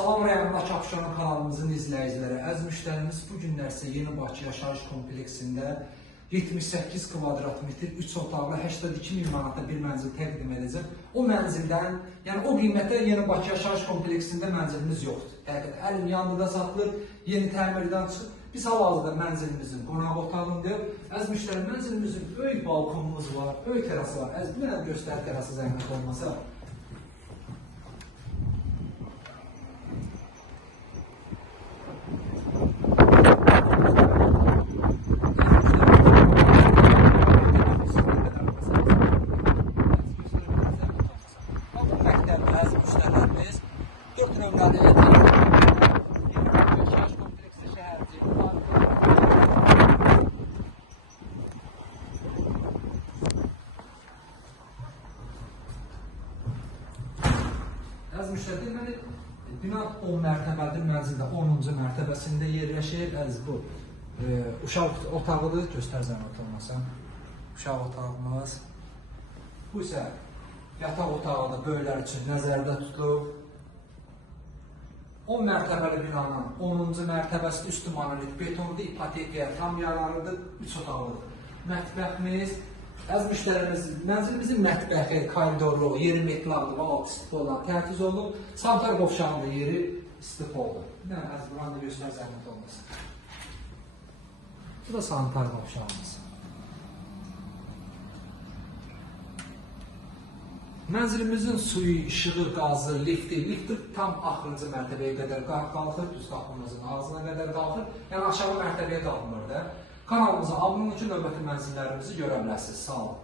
Salam rayonundakı Abşeron kanalımızın izləyiciləri, əziz müştərimiz bu günlər isə Yeni Bakı yaşayış kompleksində 78 kvadrat metr 3 otaqlı 82.000 manata bir mənzil təqdim edəcəm. O mənzildən, yəni o qiymətə Yeni Bakı yaşayış kompleksində mənzilimiz yoxdur. Həqiqət, əlim yanında satılır, yeni təmirdən çıxır. Biz hal-hazırda mənzilimizin qonaq otağındayıq. Əziz müştərim, mənzilimizin böyük balkonumuz var, böyük terası var. Əziz, bir dənə göstər terası zəhmət olmasa. Əziz müştəri, deməli, bina 10 mərtəbədir, mənzildə 10-cu mərtəbəsində yerləşir. Əziz, bu uşaq otağıdır, göstər zəhmət olmasa. Uşaq otağımız. Bu isə yataq otağıdır, böyüklər üçün nəzərdə tutulub. 10 mərtəbəli binanın 10-cu mərtəbəsi üstü monolit betondur, ipotekaya tam yararlıdır, 3 otaqlıdır. Mətbəximiz. Əziz müştərimiz, mənzilimizin mətbəxi, koridorlu, yeri metlaqlı və alt istif olan tərtiz olunub. Sanitar qovşağında yeri istif oldu. Əziz, buranı da göstər zəhmət olmasın. Bu da sanitar qovşağımız. Mənzilimizin suyu, işığı, qazı, lifti tam axırıncı mərtəbəyə qədər qalxır, düz qapımızın ağzına qədər qalxır. Yəni aşağı mərtəbəyə qalmır da. Kanalımıza abunə olun ki, növbəti mənzillərimizi görə biləsiniz. Sağ olun.